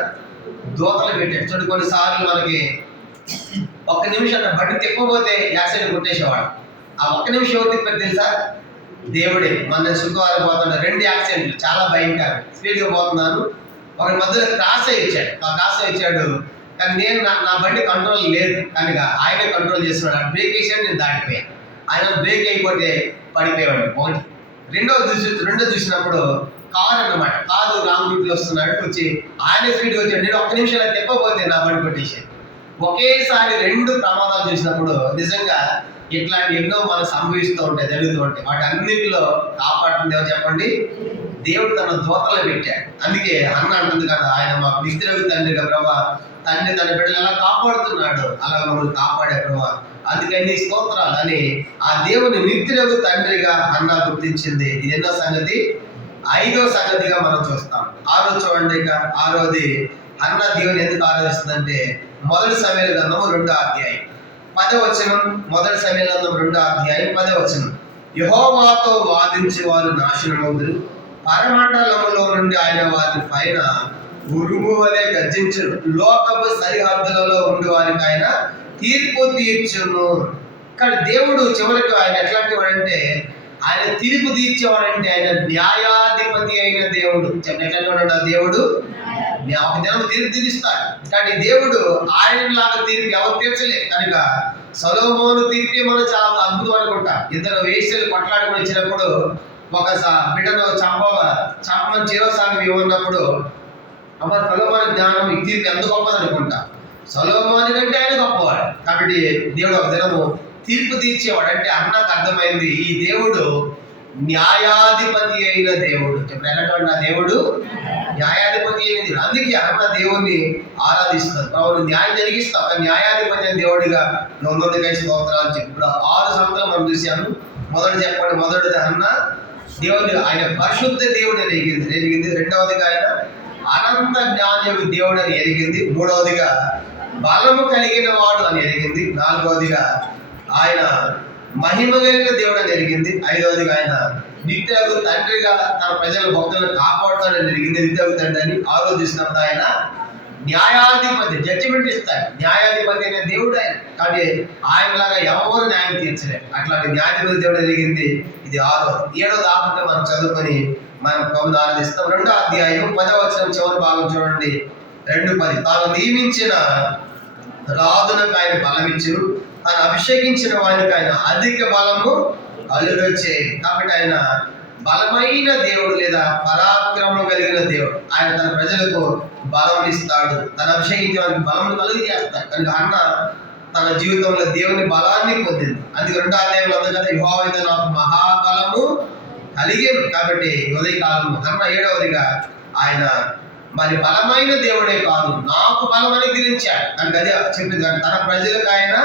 దూతలు పెట్టాడు. చూడండి, కొన్నిసార్లు మనకి ఒక్క నిమిషం బండి తిప్పబోతే యాక్సిడెంట్ కొట్టేసేవాడు. ఆ ఒక్క నిమిషం ఎవరు తిప్పారు తెలుసా? దేవుడే. మన శుక్రవారం పోతున్నా 2 యాక్సిడెంట్లు, చాలా భయంకరం. స్పీడ్గా పోతున్నాను, ఒకరి మధ్యలో క్రాస్ ఇచ్చాడు. కానీ నేను నా బండి కంట్రోల్ లేదు కనుక ఆయనే కంట్రోల్ చేస్తున్నాడు. బ్రేక్ వేసాడు, నేను దాటిపోయాను. ఆయన బ్రేక్ అయిపోతే పడిపోయాడు. ఒకటి. రెండో చూసినప్పుడు కారు అన్నమాట. కారు రాంగ్ రూట్లో వస్తున్నాడు, వచ్చి ఆయన స్పీడ్గా వచ్చాడు. నేను ఒక్క నిమిషం తిప్పబోతే నా బండి కొట్టేసాడు. ఒకేసారి 2 ప్రమాదాలు చూసినప్పుడు నిజంగా ఇట్లాంటి ఎన్నో మనం సంభవిస్తూ ఉంటాయి, జరుగుతూ ఉంటాయి. వాటి అన్నింటిలో కాపాడుతుంది ఎవరు చెప్పండి? దేవుడు తన దూతలు పెట్టాడు. అందుకే అన్న అంటుంది కదా, ఆయన మాకు నిత్యుడగు తండ్రిగా ప్రభా, తండ్రి తన బిడ్డలు ఎలా కాపాడుతున్నాడు అలా మమ్మల్ని కాపాడే ప్రభా, అందుకని స్తోత్రాలు అని ఆ దేవుని నిత్యుడగు తండ్రిగా అన్న గుర్తించింది. ఇది ఎన్నో సంగతి? 5వ సంగతిగా మనం చూస్తాం. 6 చూడండి. ఇక 6వది అన్న దేవుని ఎందుకు ఆరాధిస్తుందంటే 1 సమూయేలు గ్రంథము 2వ అధ్యాయం 10వ వచనం. 1 సమూయేలు గ్రంథం 2వ అధ్యాయం 10వ వచనం. యెహోవాతో వాదించి వారు నాశనమవుదురు, పరమండలములో నుండి ఆయన వారి పైన ఉరుము వలె గర్జించును, లోకపు సరిహద్దులలో ఉండి వారికి ఆయన తీర్పు తీర్చును. కానీ దేవుడు చివరికి ఆయన ఎట్లాంటి వాడంటే, ఆయన తీర్పు తీర్చేవాడంటే ఆయన న్యాయాధిపతి అయిన దేవుడు. ఎట్లాంటి వాడు ఆ దేవుడు? ఒక దినం తీర్పు తీరుస్తాడు. కానీ దేవుడు ఆయనలాగా తీర్పు ఎవరు తీర్చలేదు కనుక సొలొమోను తీర్పే మనం చాలా అద్భుతం అనుకుంటా. 2 వేశ్యలు కొట్లాడుకుని వచ్చినప్పుడు ఒక బిడ్డను చంపమని చిరసాగి ఇవ్వన్నప్పుడు అమ్మ సొలొమోను జ్ఞానం ఈ తీర్పు ఎంత గొప్పది అనుకుంటా. సొలొమోను కంటే ఆయన గొప్పవాడు. కాబట్టి దేవుడు ఒక దినము తీర్పు తీర్చేవాడు. అంటే అన్నకు అర్థమైంది ఈ దేవుడు న్యాయాధిపతి అయిన దేవుడు. చెప్పినటువంటి ఆ దేవుడు న్యాయాధిపతి అయిన దేవుడు. అందుకే అన్న దేవుణ్ణి ఆరాధిస్తారు. ప్రభు న్యాయం జరిగిస్తాం, న్యాయాధిపతి అయిన దేవుడిగా నొందుకై స్తోత్రాలు చెప్పి ఇప్పుడు 6 సంవత్సరాలు మనం చూశాను. మొదటిది అన్న దేవుడు ఆయన పరిశుద్ధ దేవుడు అని ఎరిగింది. 2వదిగా ఆయన అనంత జ్ఞానయోగి దేవుడు అని ఎరిగింది. 3వదిగా బలము కలిగిన వాడు అని ఎరిగింది. 4వదిగా ఆయన మహిమ కలిగిన దేవుడు అని ఎరిగింది. 5వదిగా ఆయన నిత్యగు తండ్రిగా తన ప్రజల భక్తులను కాపాడుతానని ఎరిగింది. నిత్యగు తండ్రి అని. 6వ చూసినప్పుడు ఆయన న్యాయాధిపతి, జడ్జిమెంట్ ఇస్తాడు. న్యాయాధిపతి అనే దేవుడు ఆయన. కానీ ఆయనలాగా ఎవరు న్యాయం తీర్చలేదు. అట్లాంటి న్యాయాధిపతి దేవుడు ఎరిగింది. ఇది 6వది. 7వది ఆకుంటే మనం చదువుకొని మనం ప్రభువుని ఆరాధిస్తాం. 2వ అధ్యాయం 10వ వచనం చివరి భాగం చూడండి. 2:10. తాను నియమించిన రాజునకు ఆయన బలం ఇచ్చును, తాను అభిషేకించిన వారికి ఆయన అధిక బలము కలుగొచ్చే. కాబట్టి ఆయన బలమైన దేవుడు లేదా పరాక్రమం కలిగిన దేవుడు. ఆయన తన ప్రజలకు బలం ఇస్తాడు, తన అభిషేకించే వారికి బలం కలుగు చేస్తాడు. కనుక అన్న తన జీవితంలో దేవుని బలాన్ని పొందింది. అందుకే 2వ అధ్యాయంలో ఉంది కదా, యెహోవా నాకు మహాబలము కలిగేను. కాబట్టి ఉదయకాలము అన్న 7వదిగా ఆయన మరి బలమైన దేవుడే కాదు, నాకు బలం అని గురించాడు. కనుక అదే చెప్పింది. తన ప్రజలకు ఆయన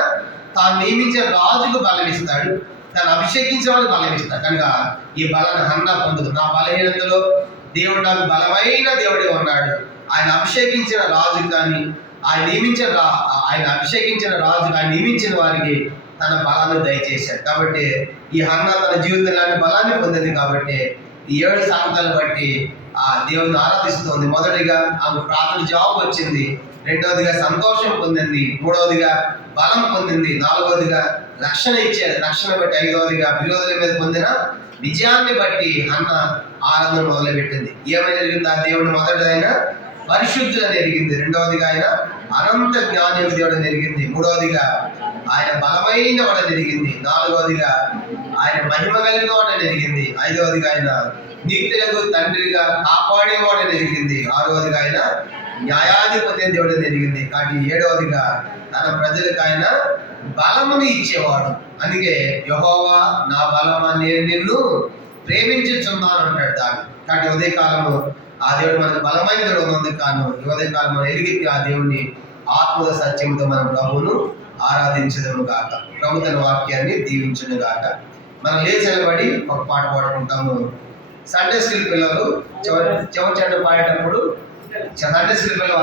తాను నియమించిన రాజుకు బలం ఇస్తాడు, తను అభిషేకించిన వాళ్ళు బలం ఇస్తాడు. కనుక ఈ బలాన్ని హన్న పొందుదు. నా బలహీనతలో దేవుడు నాకు బలమైన దేవుడే ఉన్నాడు. ఆయన అభిషేకించిన రాజు కానీ ఆయన అభిషేకించిన రాజు ఆయన నియమించిన వారికి తన బలాన్ని దయచేశాడు. కాబట్టి ఈ హన్న తన జీవితంలో బలాన్ని పొందింది. కాబట్టి ఈ 7 సంగతులను బట్టి ఆ దేవుని ఆరాధిస్తుంది. మొదటిగా ఆమె ప్రార్థన జవాబు వచ్చింది. 2వదిగా సంతోషం పొందింది. 3వదిగా బలం పొందింది. 4వదిగా రక్షణ ఇచ్చాడు. రక్షణ బట్టి 5వదిగా విరోధుల మీద పొందిన విజయాన్ని బట్టి అన్న ఆనందం మొదలుపెట్టింది. ఏమైనా జరిగింది? ఆ దేవుడు మొదటిదైన పరిశుద్ధులని ఎరిగింది. 2వదిగా ఆయన అనంత జ్ఞానం దేవుడని ఎరిగింది. 3వదిగా ఆయన బలమైన వాడని ఎరిగింది. 4వదిగా ఆయన మహిమ కలిగిన వాడని ఎరిగింది. 5వదిగా ఆయన నిత్యులకు తండ్రిగా కాపాడేవాడని ఎరిగింది. 6వదిగా ఆయన న్యాయాధిపతి దేవుడని ఎరిగింది. కానీ 7వదిగా తన ప్రజలకు ఆయన బలముని ఇచ్చేవాడు. అందుకే యెహోవా నా బలమా, నేను నిన్ను ప్రేమించుచున్నాను అంటాడు దాన్ని. కాబట్టి ఉదయకాలము ఆ దేవుడు మనకు బలమైన దేవుడు ఉంది. కాను ఈ ఉదయకాలం మనం ఎరిగి ఆ దేవుడిని ఆత్మల సత్యంతో మనం ప్రభువును ఆరాధించదము గాక. ప్రభు తన వాక్యాన్ని దీవించును గాక. మనం లేచలబడి ఒక పాట పాడుకుంటాము. సండే స్కూల్ పిల్లలు చివరి చెండ పాడేటప్పుడు సండే స్కూల్ పిల్లలు